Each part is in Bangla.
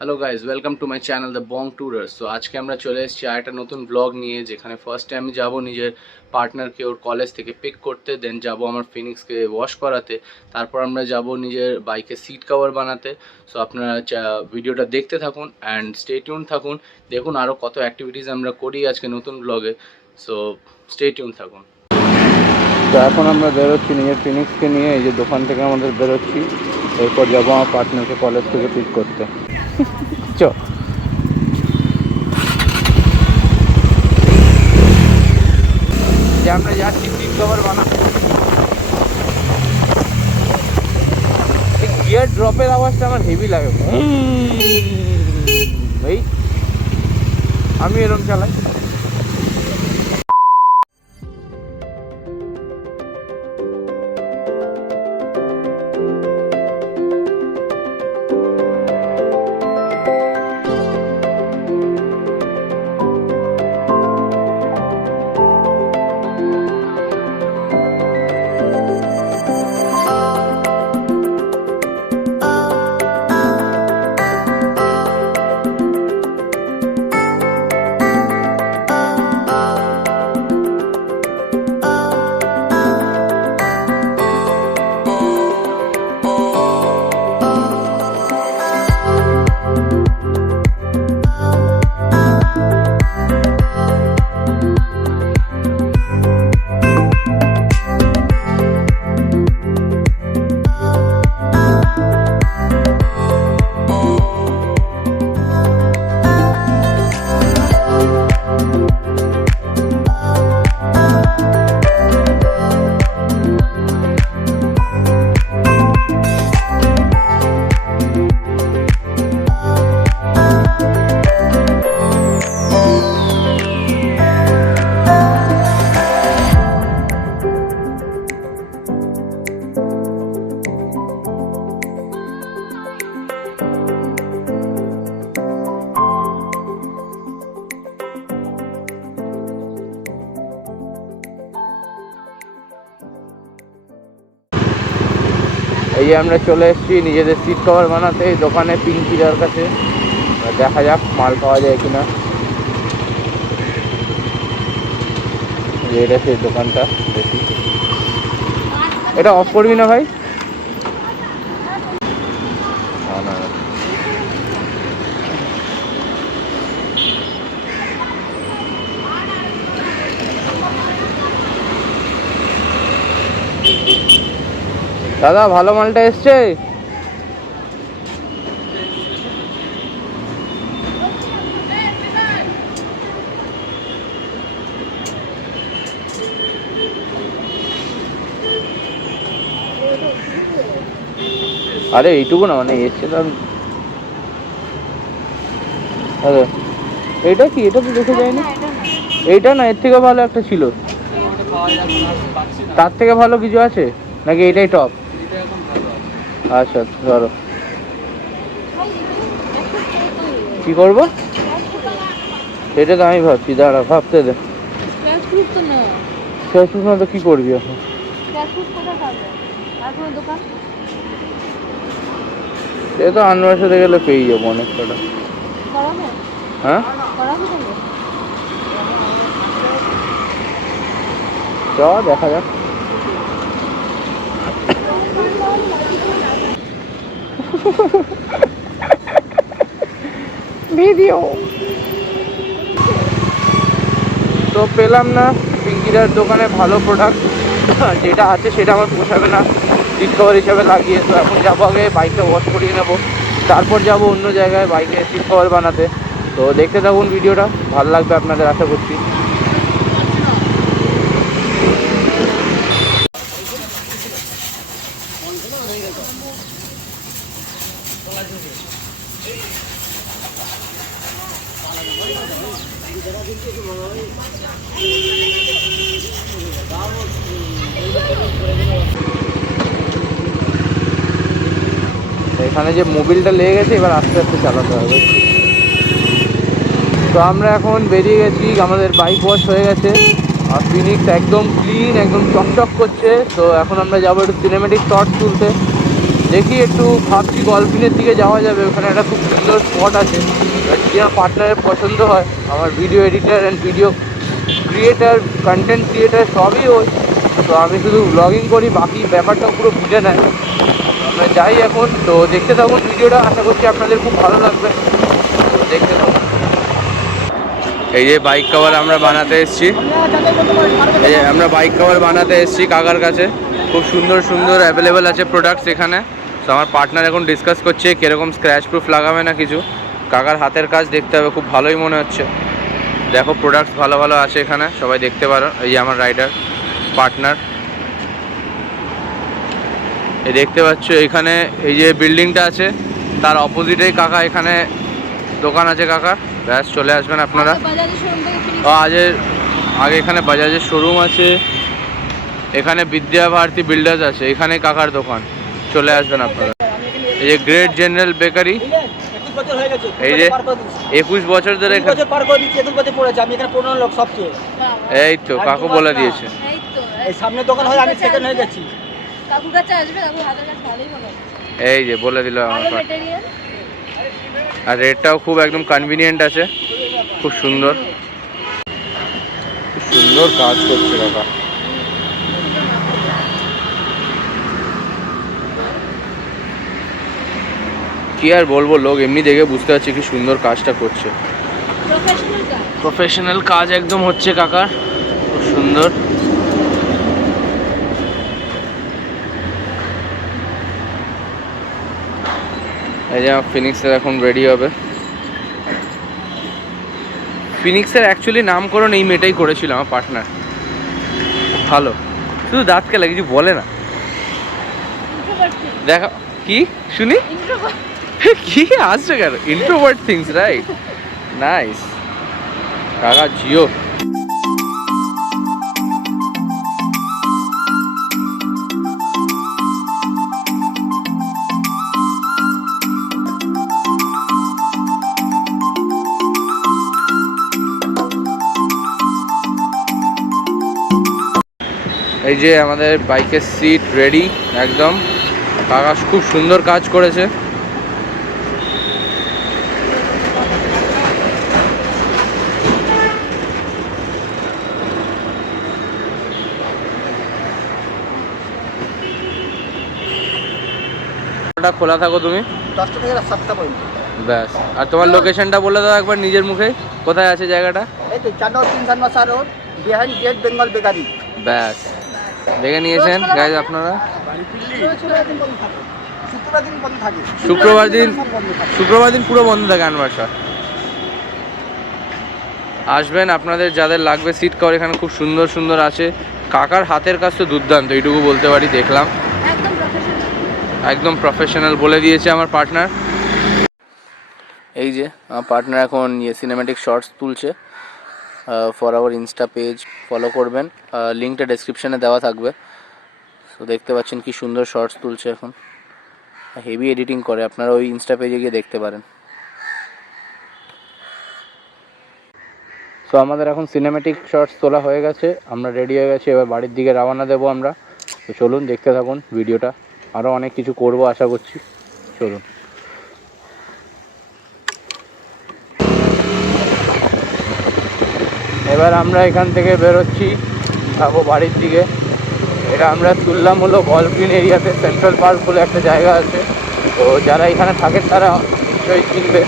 Hello guys, welcome to my channel the Bong tourers. তো আজকে আমরা চলে এসেছি আর একটা নতুন ব্লগ নিয়ে, যেখানে ফার্স্টে আমি যাব নিজের পার্টনারকে ওর কলেজ থেকে পিক করতে, দেন যাব আমার ফিনিক্সকে ওয়াশ করাতে, তারপর আমরা যাব নিজের বাইকে সিট কভার বানাতে। সো আপনারা ভিডিওটা দেখতে থাকুন অ্যান্ড স্টে টিউন থাকুন, দেখুন আরও কত অ্যাক্টিভিটিস আমরা করি আজকে নতুন ব্লগে। সো স্টে টিউন থাকুন। তো এখন আমরা বেরোচ্ছি নিজের ফিনিক্সকে নিয়ে, এই যে দোকান থেকে আমাদের বেরোচ্ছি, এরপর যাবো আমার পার্টনারকে কলেজ থেকে পিক করতে। চো যে আমরা যাচ্ছি সিট কভার বানাতে। গিয়ার ড্রপের আওয়াজটা আমার হেভি লাগে ভাই, আমি এরকম চালাই। এই যে আমরা চলে এসেছি নিজেদের সিট কভার বানাতে এই দোকানে পিঙ্কিদার কাছে। দেখা যাক মাল পাওয়া যায় কিনা। এটা সেই দোকানটা, দেখি। এটা অফ করবি না ভাই? না না, দাদা ভালো মালটা এসছে। আরে এইটুকু না, মানে এসছিলাম। আরে এইটা কি? এটা তো দেখে যায়নি। এইটা না, এর থেকে ভালো একটা ছিল। তার থেকে ভালো কিছু আছে নাকি এটাই টপ? আচ্ছা ধরো, কি করবো এটা তো আমি ভাবছি। দাঁড়া, ভাবতে দে। ফেসবুক না তো কি করবি এখন? সে তো আনোয়ার সাথে গেলে পেয়ে যাবো অনেক টাকা। হ্যাঁ চ, দেখা যাক। ভিডিও তো পেলাম না পিঙ্কিদার দোকানে ভালো প্রোডাক্ট। যেটা আছে সেটা আমার পোষাবে না সিট কভার হিসাবে লাগিয়ে। তো এখন যাবো আগে বাইকটা ওয়াশ করিয়ে নেবো, তারপর যাব অন্য জায়গায় বাইকে সিট কভার বানাতে। তো দেখতে থাকুন ভিডিওটা, ভালো লাগবে আপনাদের আশা করছি। এখানে যে মোবিলটা লেগে গেছে, এবার আস্তে আস্তে চালাতে হবে। তো আমরা এখন বেরিয়ে গেছি, আমাদের বাইক ওয়াশ হয়ে গেছে আর ফিনিক্স একদম ক্লিন, একদম চকচক করছে। তো এখন আমরা যাবো একটু সিনেমেটিক শট তুলতে। দেখি একটু ভাবছি গলফিনের দিকে যাওয়া যাবে, ওখানে একটা খুব সুন্দর স্পট আছে। যদি আমার পার্টনারের পছন্দ হয়, আমার video editor and video creator, content creator সবই ওই। তো আমি শুধু ব্লগিং করি, বাকি ব্যাপারটাও পুরো বুঝে নেয়। আমরা যাই এখন। তো দেখতে থাকুন ভিডিওটা, আশা করছি আপনাদের খুব ভালো লাগবে। তো দেখতে থাকুন। এই যে বাইক কভার আমরা বানাতে এসেছি, এই যে আমরা বাইক কভার বানাতে এসেছি কাকার কাছে। খুব সুন্দর সুন্দর অ্যাভেলেবেল আছে প্রোডাক্টস এখানে। তো আমার পার্টনার এখন ডিসকাস করছে কীরকম স্ক্র্যাচ প্রুফ লাগাবে না কিছু। কাকার হাতের কাজ দেখতে হবে, খুব ভালোই মনে হচ্ছে। দেখো প্রোডাক্টস ভালো ভালো আছে এখানে, সবাই দেখতে পারো। এই যে আমার রাইডার পার্টনার, এই দেখতে পাচ্ছ এখানে এই যে বিল্ডিংটা আছে তার অপোজিটেই কাকা এখানে দোকান আছে কাকার। ব্যাস চলে আসবেন আপনারা। আগে এখানে বাজাজের শোরুম আছে, এখানে বিদ্যা ভারতী বিল্ডার্স আছে, এখানে কাকার দোকান। চলে আসবেন আপনারা। এই যে গ্রেট জেনারেল বেকারি, এই যে 21 বছর ধরে এই তো কাকু বলে দিয়েছে। এই যে বলে দিল আমার, আর রেটটাও খুব একদম কনভিনিয়েন্ট আছে, খুব সুন্দর, খুব সুন্দর কাজ করছে কাকা। কি আর বলবো, লোক এমনি দেখে বুঝতে পারছে কি সুন্দর কাজটা করছে। প্রফেশনাল কাজ একদম হচ্ছে কাকার, খুব সুন্দর। এই যে ফিনিক্সের এখন রেডি হবে। ফিনিক্সের অ্যাকচুয়ালি নামকরণ এই মেয়েটাই করেছিল আমার পার্টনার, ভালো। শুধু দাঁত কেলা, কিছু বলে না। দেখা কি শুনি কি আসছে কেন, ইন্ট্রোভার্ট থিংস রাইট, নাইস কাকা জিও। এই যে আমাদের বাইকের সিট রেডি একদম, কাকা খুব সুন্দর কাজ করেছে। খোলা থাকো তুমি 10টা থেকে 7টা পর্যন্ত। ব্যাস, আর তোমার লোকেশনটা বলে দাও একবার নিজের মুখে, কোথায় আছে জায়গাটা? এই তো Prince Anwar Shah Road, behind gate Bengal bakery. ব্যাস দেখে নিয়েছেন গাইজ আপনারা। শুক্রবার দিন পুরো বন্ধ থাকে আনওয়ার শাহ। আসবেন, আপনাদের যাদের লাগবে সিট কভার এখানে খুব সুন্দর সুন্দর আছে। কাকার হাতের কাজ তো দুর্দান্ত, এইটুকু বলতে পারি, দেখলাম একদম প্রফেশনাল বলে দিয়েছে আমার পার্টনার। এই যে আমার পার্টনার এখন সিনেম্যাটিক শর্টস তুলছে for our Insta page, follow করবেন, লিঙ্কটা ডেসক্রিপশানে দেওয়া থাকবে। তো দেখতে পাচ্ছেন কি সুন্দর শর্টস তুলছে, এখন হেভি এডিটিং করে, আপনারা ওই ইনস্টা পেজে গিয়ে দেখতে পারেন। তো আমাদের এখন সিনেম্যাটিক শর্টস তোলা হয়ে গেছে, আমরা রেডি হয়ে গেছি, এবার বাড়ির দিকে রওনা দেবো আমরা। তো চলুন দেখতে থাকুন ভিডিওটা, আরও অনেক কিছু করব আশা করছি, চলুন। এবার আমরা এখান থেকে বেরোচ্ছি, যাবো বাড়ির দিকে। এটা আমরা তুললাম হলো গলফিন এরিয়াতে, সেন্ট্রাল পার্ক বলে একটা জায়গা আছে। তো যারা এখানে থাকেন তারা নিশ্চয়ই চিনবে,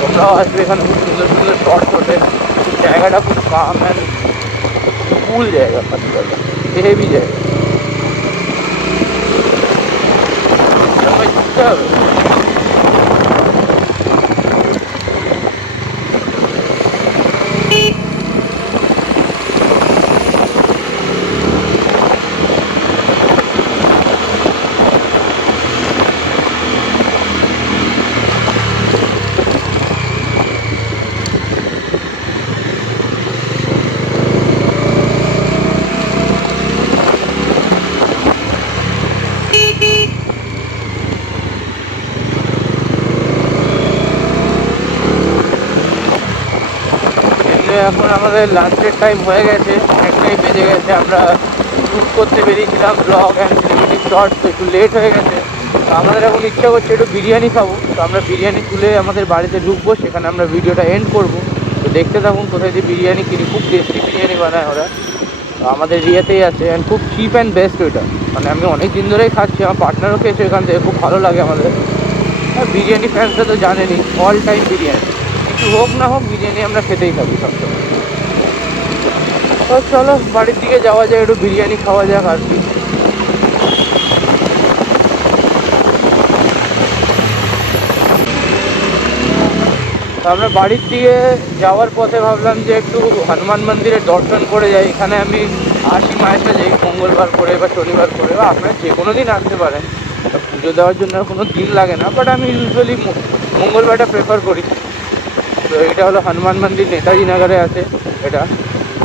তোমরাও আসবে, এখানে খুব সুন্দর সুন্দর শর্ট ওঠে। জায়গাটা খুব কাম অ্যান্ড কুল জায়গা, পার্টিকুলার হেভি জায়গা, সবাই বুঝতে হবে। এখন আমাদের লাঞ্চের টাইম হয়ে গেছে, অনেকটাই বেজে গেছে। আমরা শ্যুট করতে বেরিয়েছিলাম ব্লগ অ্যান্ড সিনেমেটিক শর্টস, তো একটু লেট হয়ে গেছে। তো আমাদের এখন ইচ্ছা করছে একটু বিরিয়ানি খাবো, তো আমরা বিরিয়ানি তুলে আমাদের বাড়িতে ঢুকবো, সেখানে আমরা ভিডিওটা এন্ড করব। তো দেখতে থাকুন কোথায় যে বিরিয়ানি কিনি, খুব টেস্টি বিরিয়ানি বানায় ওরা। তো আমাদের এরিয়াতেই আছে অ্যান্ড খুব চিপ অ্যান্ড বেস্ট ওইটা, মানে আমি অনেক দিন ধরেই খাচ্ছি, আমার পার্টনারও খেয়েছে এখান থেকে, খুব ভালো লাগে আমাদের। আর বিরিয়ানি ফ্যান্সরা তো জানেনই, অল টাইম বিরিয়ানি, কিছু হোক না হোক বিরিয়ানি আমরা খেতেই থাকি সবসময়। তো চলো বাড়ির দিকে যাওয়া যায়, একটু বিরিয়ানি খাওয়া যাক আর কি। তো আমরা বাড়ির দিকে যাওয়ার পথে ভাবলাম যে একটু হনুমান মন্দিরের দর্শন করে যাই। এখানে আমি আসি মায়ের সাথে, মঙ্গলবার করে বা শনিবার করে, বা আপনারা যে কোনো দিন আসতে পারেন, পুজো দেওয়ার জন্য কোনো দিন লাগে না, বাট আমি ইউজুয়ালি মঙ্গলবারটা প্রেফার করি। তো এটা হলো হনুমান মন্দির, নেতাজি নগরে আছে এটা।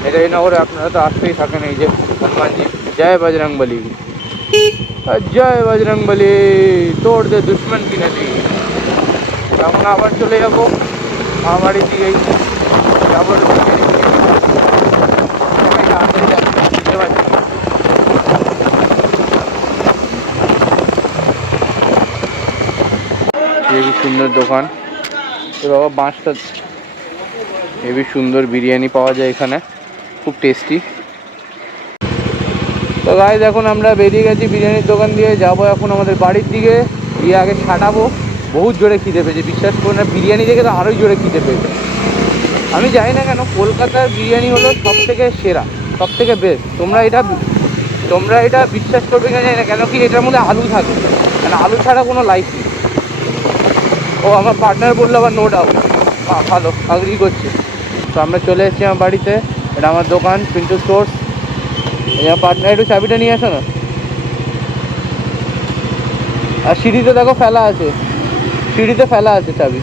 নেতাজি নগরে আপনারা তো আসতেই থাকেন, এই যে হনুমানজি, জয় বজরংবলী, জয় বজরংবলী, তোড় দে দুশ্মন কি নলি। তখন আবার চলে যাবো আমার বাড়ির দিকেই, যাবো হেবি সুন্দর দোকান। তো বাবা বাঁশটা, হেবি সুন্দর বিরিয়ানি পাওয়া যায় এখানে, খুব টেস্টি। তো গাইস এখন আমরা বেরিয়ে গেছি বিরিয়ানির দোকান দিয়ে, যাবো এখন আমাদের বাড়ির দিকে, গিয়ে আগে ছাটাবো। বহুত জোরে খিদে পেয়েছে, বিশ্বাস করুন না, বিরিয়ানি দেখে তো আরোই জোরে খিদে পেয়েছে। আমি জানি না কেন কলকাতার বিরিয়ানি হলো সব থেকে সেরা, সব থেকে বেস্ট। তোমরা এটা বিশ্বাস করবে কিনা জানি না, কেন কি এটার মধ্যে আলু থাকে, মানে আলু ছাড়া কোনো লাইফ নেই। ও আমার পার্টনার বললো আবার নো ডাউট, ভালো আগ্রি করছে। তো আমরা চলে এসেছি আমার বাড়িতে, এটা আমার দোকান পিন্টু স্টোর্স। আমার পার্টনার একটু চাবিটা নিয়ে আসো না। আর সিঁড়িতে দেখো ফেলা আছে, সিঁড়িতে ফেলা আছে চাবি।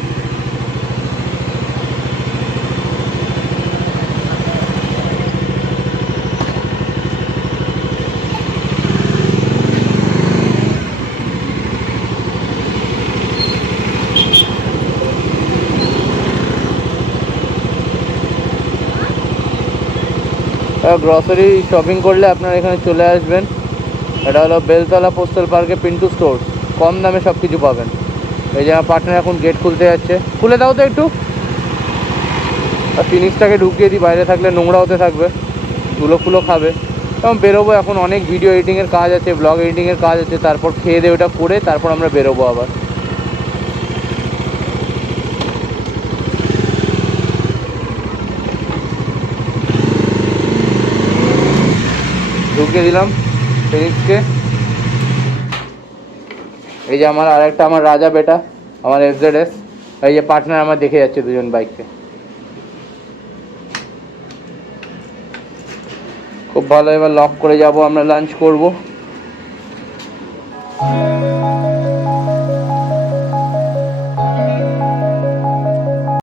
গ্রসারি শপিং করলে আপনারা এখানে চলে আসবেন। এটা হলো বেলতলা পোস্টাল পার্কে পিন্টু স্টোর্স, কম দামে সব কিছু পাবেন। এই যে আমার পার্টনার এখন গেট খুলতে যাচ্ছে, খুলে দাও তো একটু। আর ফিনিক্সটাকে ঢুকিয়ে দিই, বাইরে থাকলে নোংরা হতে থাকবে, ধুলো ফুলো খাবে। এবং বেরোবো এখন, অনেক ভিডিও এডিটিংয়ের কাজ আছে, ব্লগ এডিটিংয়ের কাজ আছে, তারপর খেয়ে দিয়ে ওটা করে তারপর আমরা বেরোবো আবার। ঢুকিয়ে দিলাম ফিনিক্সকে। এই যে আমার আরেকটা, আমার রাজা বেটা, আমার এফজেডএস। এই যে পার্টনার আমার দেখে যাচ্ছে দুজন বাইককে, খুব ভালো। এবার লক করে যাব, আমরা লাঞ্চ করব।